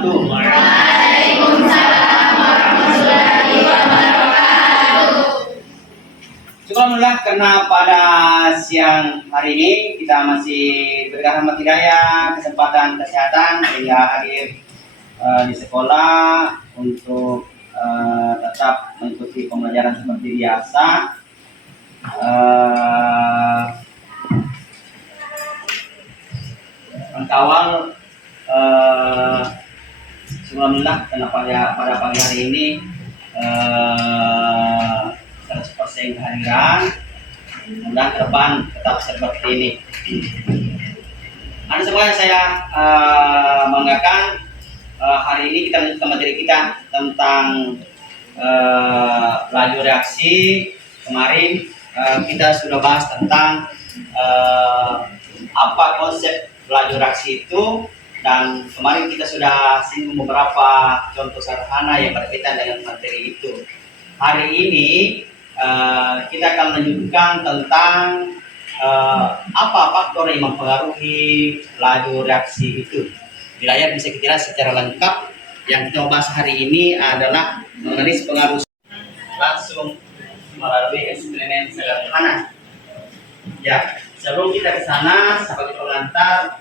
wabarakatuh. Waalaikumsalam warahmatullahi wabarakatuh. Alhamdulillah, karena pada siang hari ini kita masih berikan rahmat hidayah, kesempatan kesehatan sehingga hadir di sekolah untuk tetap mengikuti pembelajaran seperti biasa. Mengkawal alhamdulillah karena pada pagi hari ini 100% kehadiran. Mudah ke depan tetap seperti ini. Ada semua yang saya banggakan, hari ini kita lanjutkan materi kita tentang laju reaksi. Kemarin kita sudah bahas tentang apa konsep laju reaksi itu, dan kemarin kita sudah singgung beberapa contoh sederhana yang berkaitan dengan materi itu. Hari ini kita akan lanjutkan tentang apa faktor yang mempengaruhi laju reaksi itu. Di layar bisa kita lihat secara lengkap. Yang kita bahas hari ini adalah mengenai pengaruh langsung melalui eksperimen sederhana. Ya, sebelum kita ke sana sebagai pengantar,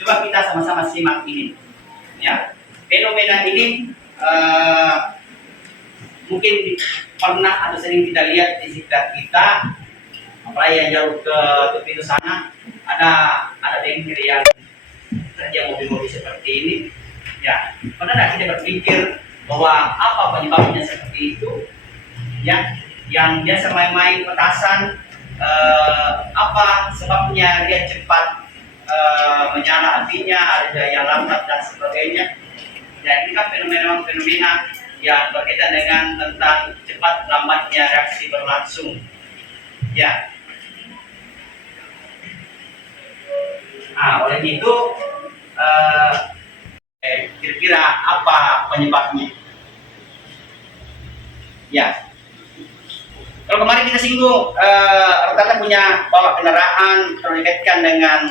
coba kita sama-sama simak ini. Ya, fenomena ini mungkin pernah atau sering kita lihat di sekitar kita, apalagi yang jauh ke tepi ke sana, ada bengkel yang kerja mobil-mobil seperti ini. Ya, pernah tidak kita berpikir bahwa apa penyebabnya seperti itu? Ya, yang biasa main-main petasan, apa sebabnya dia cepat menyala apinya, ada yang lambat dan sebagainya. Ya, ini kan fenomena yang berkaitan dengan tentang cepat lambatnya reaksi berlangsung. Ya. Oleh itu kira-kira apa penyebabnya? Ya. Kalau kemarin kita singgung, rata-rata punya bawa kendaraan terkaitkan dengan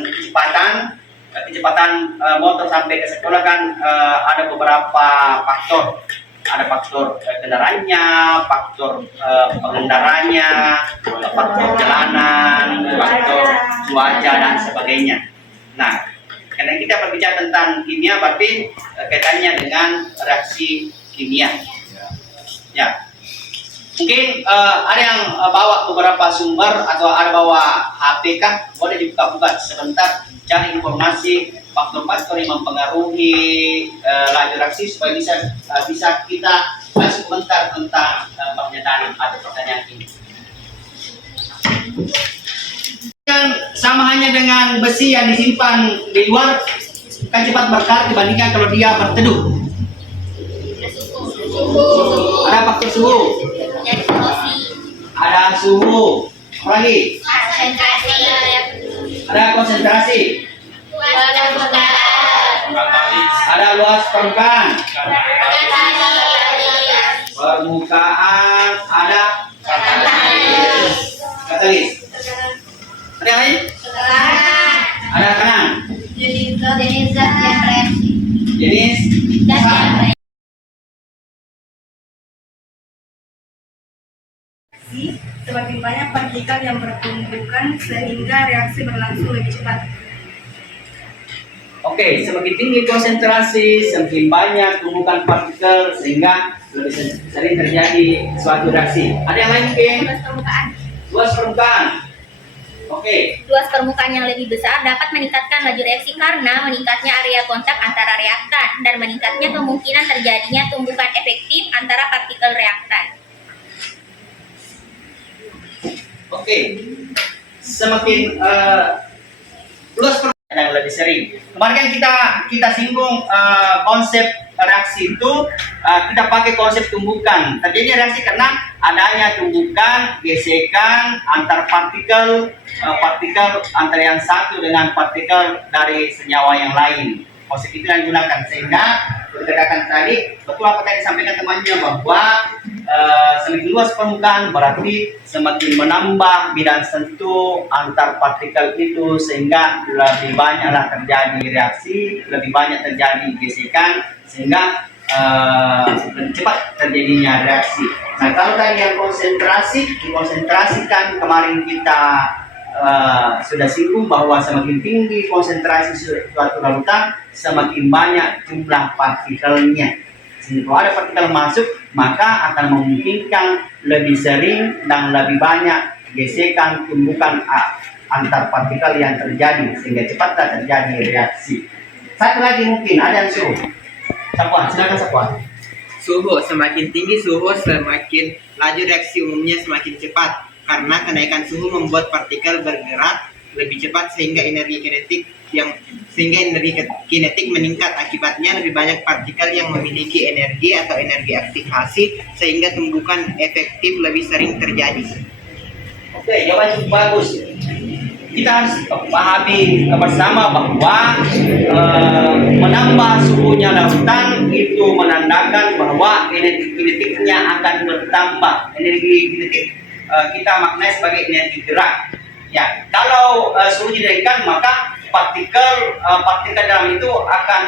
kecepatan motor sampai ke sekolah kan, ada beberapa faktor. Ada faktor kendaraannya, faktor pengendaranya, faktor jalanan, faktor cuaca dan sebagainya. Nah, karena kita berbicara tentang kimia, berarti kaitannya dengan reaksi kimia. Ya. Mungkin ada yang bawa beberapa sumber atau ada bawa HP kan, boleh dibuka-buka sebentar, cari informasi faktor-faktor yang mempengaruhi laju reaksi supaya bisa kita masuk komentar tentang pernyataan atau pertanyaan ini. Kan sama hanya dengan besi yang disimpan di luar kan cepat berkarat dibandingkan kalau dia berteduh. Ada faktor suhu. Ada suhu. Apa lagi? Ada konsentrasi. Ada luas permukaan. Ada katalis. Ada yang lain? Ada tekanan. Jenis zat yang reaksi. Jenis zat. Semakin banyak partikel yang bertumbukan sehingga reaksi berlangsung lebih cepat. Oke, semakin tinggi konsentrasi, semakin banyak tumbukan partikel sehingga lebih sering terjadi suatu reaksi. Ada yang lain mungkin? Luas permukaan. Luas permukaan. Oke. Luas permukaan yang lebih besar dapat meningkatkan laju reaksi karena meningkatnya area kontak antara reaktan dan meningkatnya kemungkinan terjadinya tumbukan efektif antara partikel reaktan. Oke. Semakin luas permukaan yang lebih sering. Kemarin kan kita singgung konsep reaksi itu, kita pakai konsep tumbukan. Terjadi reaksi karena adanya tumbukan, gesekan antar partikel antara yang satu dengan partikel dari senyawa yang lain. Konsep itu yang digunakan sehingga berdasarkan tadi betul apa tadi disampaikan temannya bahwa semakin luas permukaan berarti semakin menambah bidang sentuh antar partikel itu, sehingga lebih banyaklah terjadi reaksi, lebih banyak terjadi gesekan, sehingga lebih cepat terjadinya reaksi. Nah, kalau tadi yang dikonsentrasikan kemarin kita sudah singgung bahwa semakin tinggi konsentrasi suatu larutan, semakin banyak jumlah partikelnya. Sehingga kalau ada partikel masuk, maka akan memungkinkan lebih sering dan lebih banyak gesekan tumbukan antar partikel yang terjadi, sehingga cepatlah terjadi reaksi. Satu lagi mungkin ada yang suruh. Sapuan, silakan Sapuan. Suhu semakin tinggi, suhu semakin laju reaksi umumnya semakin cepat, karena kenaikan suhu membuat partikel bergerak lebih cepat sehingga energi kinetik meningkat. Akibatnya lebih banyak partikel yang memiliki energi atau energi aktivasi, sehingga tumbukan efektif lebih sering terjadi. Oke, jawaban cukup bagus. Kita harus pahami bersama bahwa menambah suhunya lautan itu menandakan bahwa energi kinetiknya akan bertambah. Energi kinetik kita maknai sebagai energi gerak. Ya, kalau suhu dinaikkan, maka partikel dalam itu akan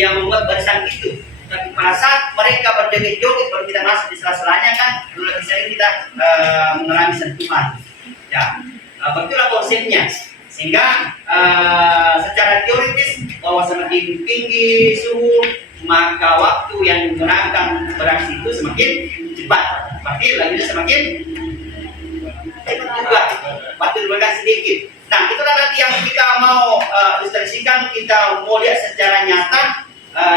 yang membuat barisan itu. Tapi pada saat mereka berjoget-joget, baru kita masuk di sela-selanya kan, lebih sering kita mengalami sentuhan. Ya, begitulah konsepnya. Sehingga secara teoritis bahwa semakin tinggi suhu, maka waktu yang digunakan beraksi itu semakin cepat. Berarti lagunya semakin cepat juga. Waktu digunakan sedikit. Nah, itulah nanti yang kita mau ilustrasikan, kita mau lihat secara nyata,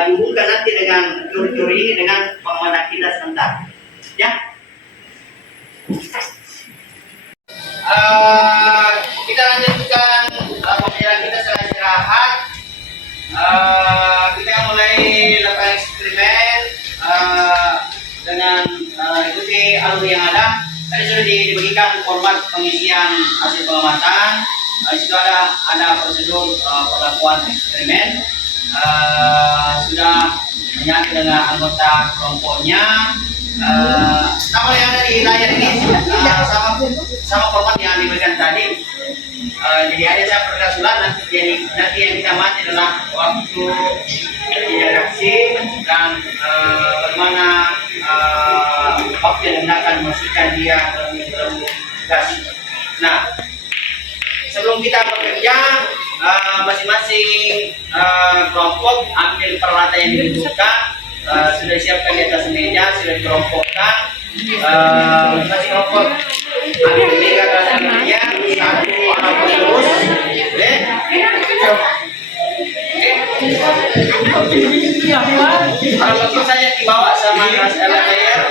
dihubungkan nanti dengan teori-teori ini dengan pengembangan kita sebentar. Ya. Kita lanjutkan pembelajaran kita setelah istirahat. Kita mulai lakukan eksperimen dengan ikuti alur yang ada. Tadi sudah dibagikan format pengisian hasil pengamatan. Di situ ada prosedur perlakuan eksperimen. Sudah menyatu dengan anggota kelompoknya. Sama yang ada di layar ini sama format yang diberikan tadi. Jadi ada saya perkasulan nanti yang kita mati adalah waktu reaksi dan bagaimana waktu yang akan memasukkan dia dalam gas. Nah, sebelum kita bekerja, masing-masing kelompok ambil peralatan yang dibutuhkan, sudah disiapkan di atas meja, sudah dikelompokkan. Masing kelompok ambil meja dasarnya, satu alat pelurus, alat pelurus saja dibawa sama kelas LPR.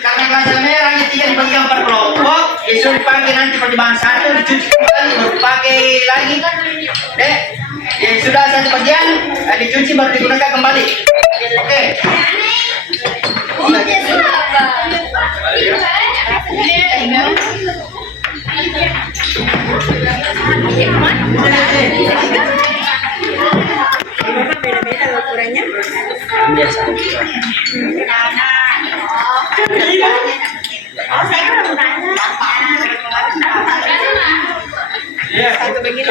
Karena kelas merah hanya 3 dibagikan per kelompok, besok dipakai nanti pertimbangan 1 dicuci kembali, baru pakai lagi. Dek, ya sudah satu bagian dicuci baru digunakan kembali. Oke. Beda-beda ukurannya. Biasa. Satu begini.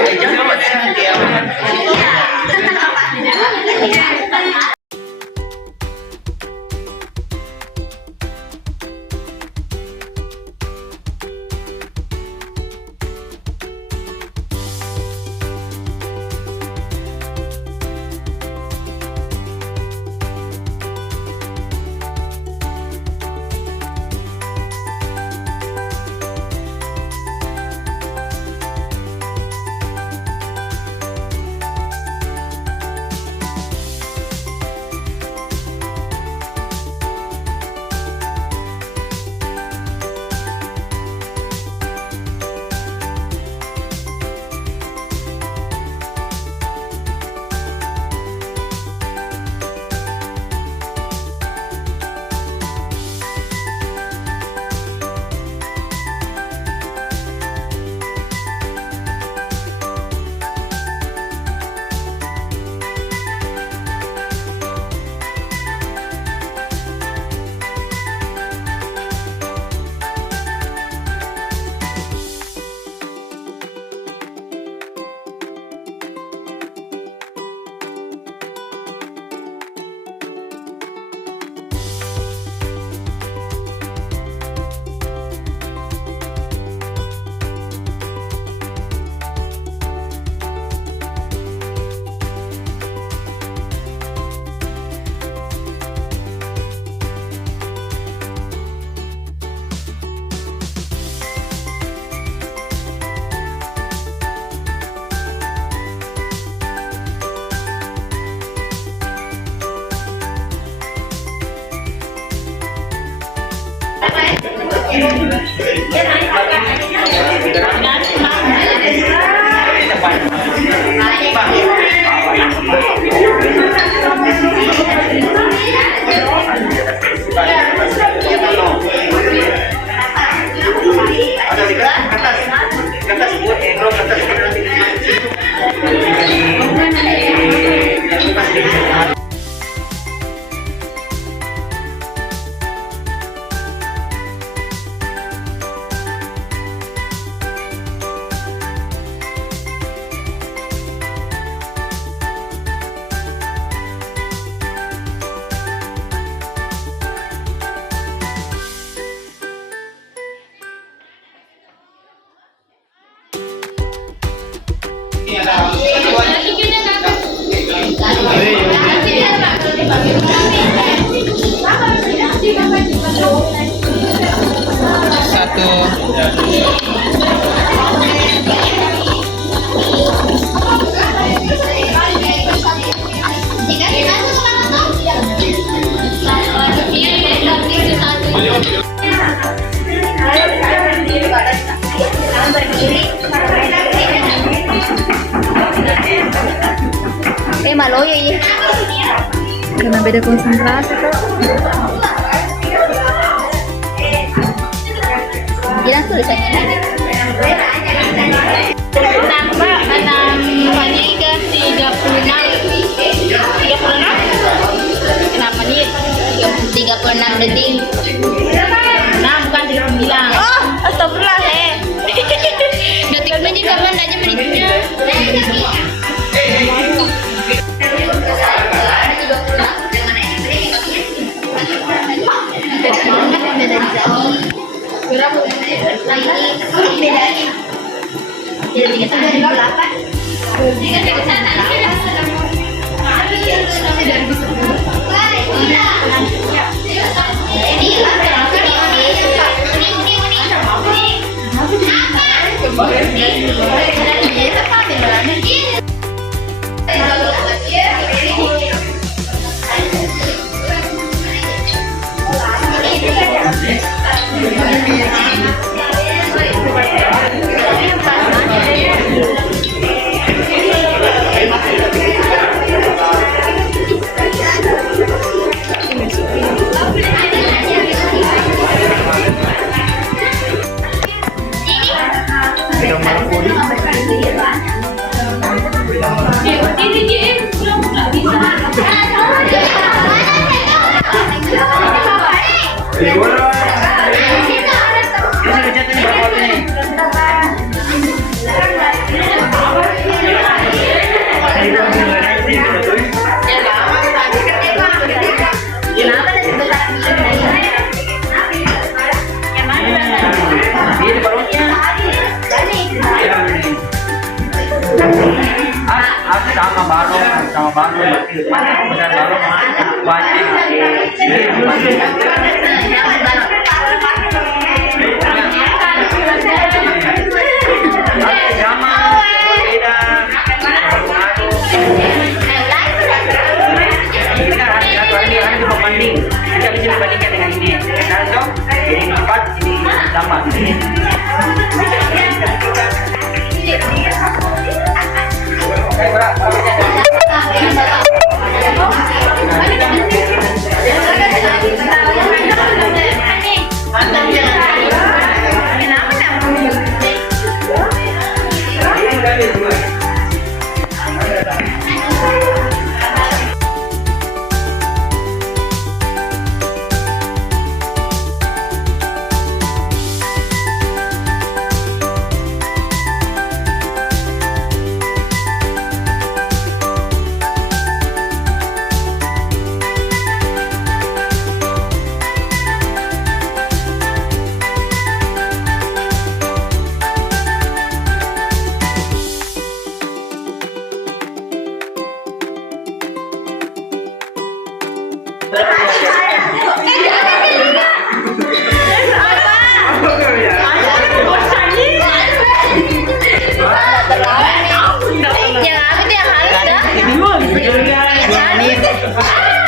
Ada di kertas, bro, kertas nanti. Ini ada Malo ya. Karena beda konsentrasi kok. Jelas tulisannya. Tambah 6 vanilla 36. Kenapa nih? 36 detik. Nah, bukan 39. Oh, astagfirullah detiknya juga mana aja menitnya. sama baru wajib sama beda ini pembanding kita bisa membandingkan dengan ini nah dong ini cepat ini sama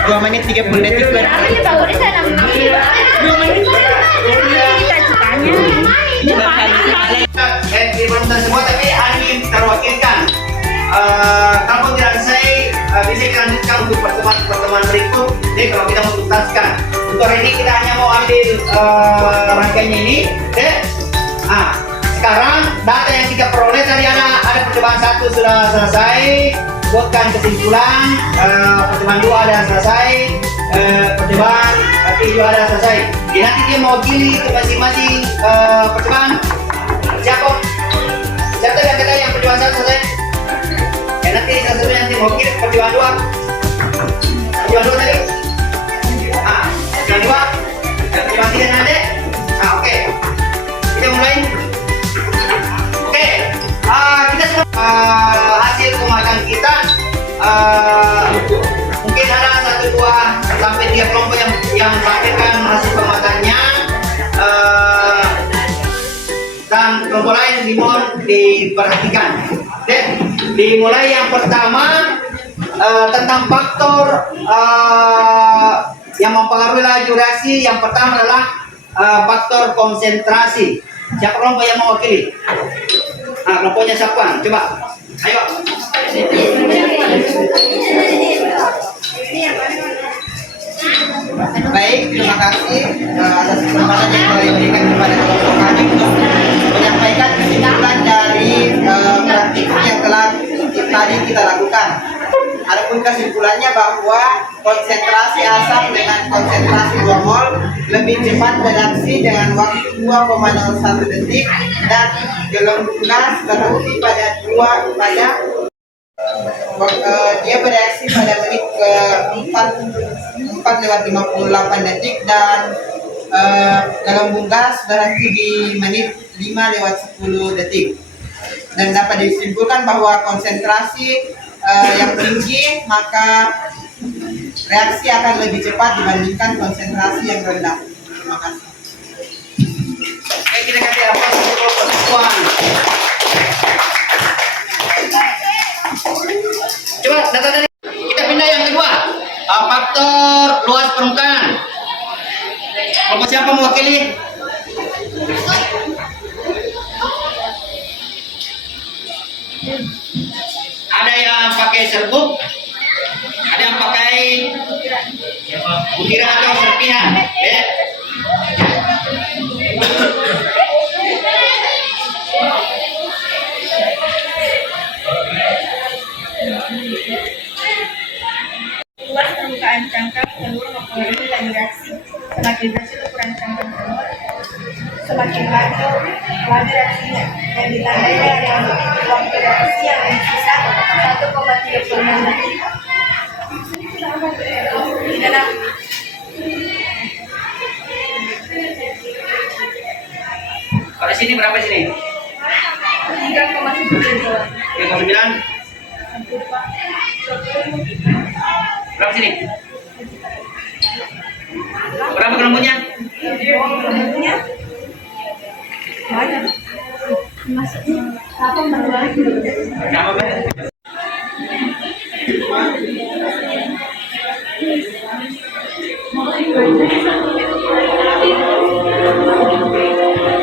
Dua menit 30 detik. Tapi bangunnya saya 6 menit. Di belum semua tapi angin terwakilkan. Kalau tidak selesai bisa kita lanjutkan untuk pertemuan berikut. Jadi kalau kita mau tuntaskan untuk hari ini kita hanya mau ambil rangkaiannya ini. Sekarang data yang kita peroleh tadi ada percobaan 1 sudah selesai, buatkan kesimpulan. Percobaan 2 ada selesai, percobaan 3 ada selesai. Jadi nanti dia mewakili ke masing-masing percobaan. Siapa yang percobaan 1 selesai? Nanti satu nanti mewakili percobaan 2. Percobaan 2 tadi. Percobaan 2. Percobaan 3 nanti. Oke. Kita mulai. Oke. Kita sudah hasil pemakan kita. Mungkin ada 1, 2 sampai 3 kelompok yang sampaikan hasil pemakannya. Dan kelompok lain dimohon diperhatikan. Oke, dimulai yang pertama tentang faktor yang mempengaruhi laju reaksi. Yang pertama adalah faktor konsentrasi. Siapa kelompok yang mewakili? Kelompoknya siapa? Coba, ayo. Baik, terima kasih atas kesempatan yang telah diberikan kepada kelompok kami untuk menyampaikan kesimpulan dari praktik yang telah tadi kita lakukan. Adapun kesimpulannya bahwa konsentrasi asam dengan konsentrasi 2 mol lebih cepat bereaksi dengan waktu 2,01 detik dan gelembung gas berhenti pada dia bereaksi pada menit ke 4:58 detik dan gelembung gas berhenti di menit 5:10 detik. Dan dapat disimpulkan bahwa konsentrasi yang tinggi maka reaksi akan lebih cepat dibandingkan konsentrasi yang rendah. Terima kasih. Oke, kita kasih aplaus untuk pertemuan. Coba data tadi kita pindah yang kedua, faktor luas permukaan. Kelompok siapa mewakili? Ada yang pakai serbuk, ada yang pakai butiran atau serpihan. Luas permukaan cangkang telur mempengaruhi laju reaksi. Semakin kecil ukuran cangkang telur, semakin laju reaksinya, dan ditandai dengan waktu reaksi yang tersisa 1,36 detik. Di dalam Kalau sini berapa sini? 3,9. 3,9. Berapa sini? Berapa gelembungnya? Gelembungnya banyak. Berapa banyak?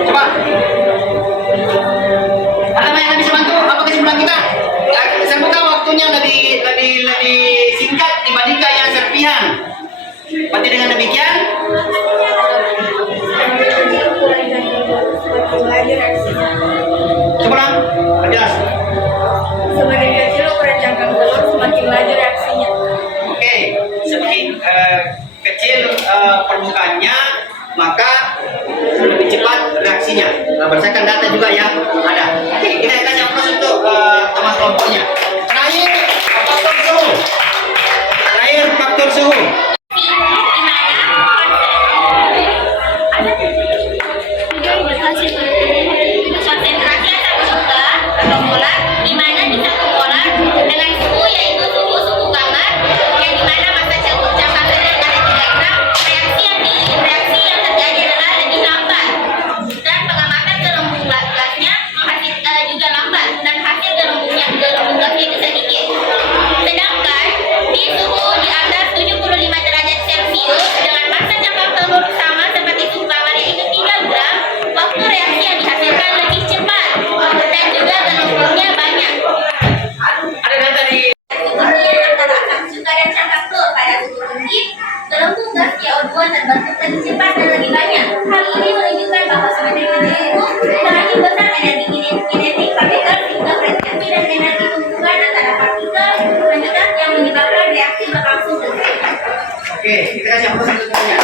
Coba. Ada yang bisa bantu? Apa kesimpulan kita? Semoga waktunya lebih singkat dibandingkan yang serpihan. Berarti dengan demikian, coba ulang, jelas. Semakin kecil ukuran cangkang telur, semakin laju reaksinya. Oke, semakin kecil permukaannya, maka lebih cepat reaksinya. Berdasarkan data juga yang ada. Oke, kita kasih aplaus untuk teman kelompoknya. Terakhir, faktor suhu. Terakhir, faktor suhu. Konsentrasi atau molar di mana di 1 molar dengan suhu yaitu suhu kamar yang dimana massa campurnya ada 3 gram, reaksi yang terjadi adalah lebih lambat dan pengamatan gelembung gasnya juga lambat dan hasil gelembung gasnya telah terbentuk lebih cepat dan lebih banyak. Hal ini menunjukkan bahwa semakin itu semakin besar energi kinetik partikel sehingga frekuensi dan energi hubungan antara partikel meningkat yang menyebabkan reaksi berlangsung tersebut. Oke, kita kasih apa selanjutnya.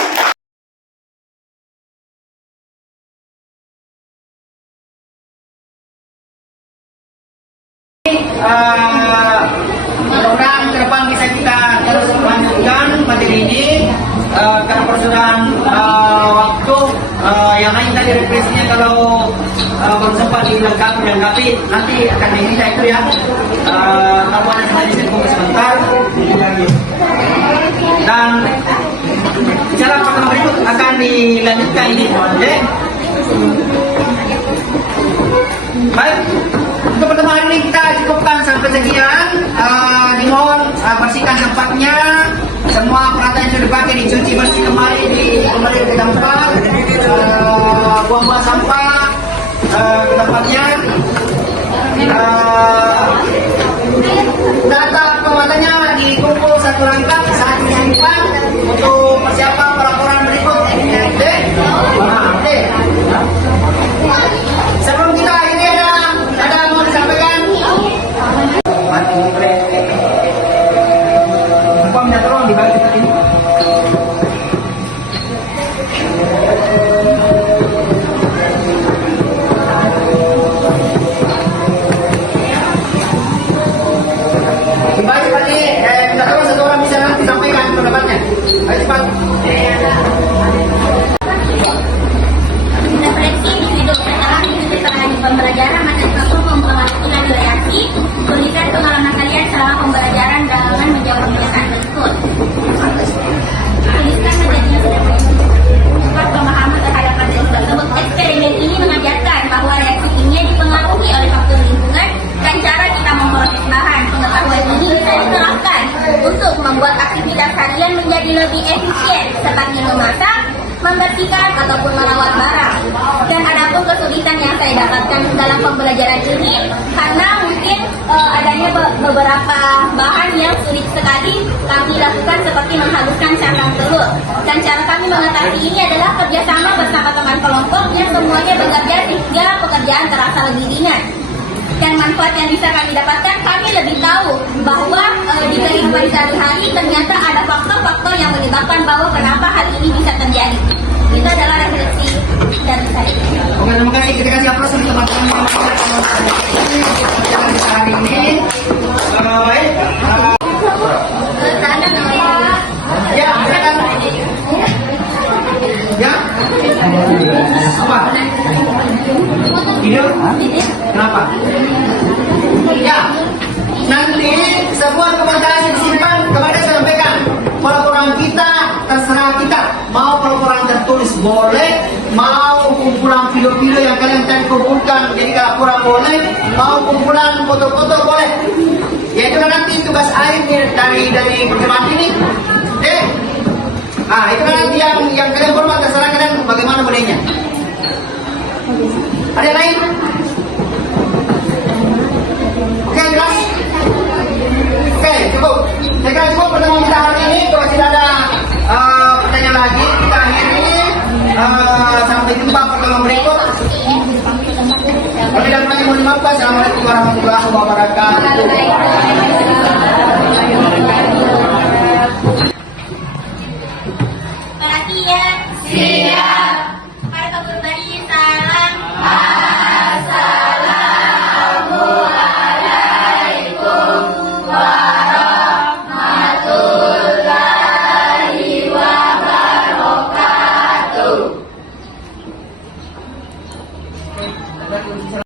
Mudah-mudahan ke depan bisa kita terus lanjutkan materi ini karena persoalan waktu yang lain tadi referensinya kalau belum sempat dilengkapi nanti akan diminta itu ya. Kalau ada selanjutnya tunggu sebentar dan bicara pertemuan berikut akan dilanjutkan ini. Oke. Baik, untuk pertemuan hari ini kita cukupkan sampai sekian. Dimohon bersihkan tempatnya. Semua peralatan yang sudah dipakai dicuci bersih kembali ke tempat. Buang-buang sampah ke tempatnya. Data pembuatannya dikumpul satu rangkap saat ini untuk persiapan pelaporan berikut. Oke. Sebelum kita akhiri ada mau disampaikan. Apa minta tolong dibagi seperti ini. Dibagi seperti minta tolong satu orang bisa nanti sampaikan pendapatnya. Ayo cepat. Refleksi individu setelah mengikuti pengajian pembelajaran materi pokok mempengaruhi reaksi. Tuliskan pengalaman kalian selama pembelajaran dengan menjawab pertanyaan berikut. Tuliskan materi yang sudah membuat pemahaman terhadap materi tersebut. Eksperimen ini mengajarkan bahwa reaksi kimia dipengaruhi oleh faktor lingkungan dan cara kita memproses bahan. Pengetahuan ini bisa diterapkan untuk membuat aktivitas harian menjadi lebih efisien seperti memasak, membersihkan ataupun merawat barang. Dan adapun kesulitan yang saya dapatkan dalam pembelajaran ini karena mungkin adanya beberapa bahan yang sulit sekali kami lakukan seperti menghaluskan cangkang telur. Dan cara kami mengatasi ini adalah kerjasama bersama teman kelompok yang semuanya bekerja sehingga pekerjaan terasa lebih ringan. Dan manfaat yang bisa kami dapatkan, kami lebih tahu bahwa di kehidupan sehari-hari ternyata ada faktor-faktor yang menyebabkan bahwa kenapa hal ini bisa terjadi. Itu adalah refleksi dari saya. Oke, terima kasih. Kita kasih aplaus untuk teman-teman hari ini. Baik. Ya, silakan. Ya. Apa? Video? Kenapa? Ya. Nanti semua komentar disimpan kepada saya sampaikan. Pelaporan kita terserah kita. Mau pelaporan tertulis boleh, mau kumpulan video-video yang kalian tadi kumpulkan jadi laporan boleh, mau kumpulan foto-foto boleh. Ya itu nanti tugas akhir dari pertemuan ini. Itu nanti yang kalian format terserah kalian bagaimana bolehnya. Ada yang lain? Oke, jelas? Oke, cukup. Saya kira cukup pertemuan kita hari ini. Kalau tidak ada pertanyaan lagi, kita akhiri. Sampai jumpa pertemuan berikut. Kalau tidak mohon dimaafkan. Assalamualaikum warahmatullahi wabarakatuh. Perhatian. Siap. Para berbagi salam. Assalamualaikum.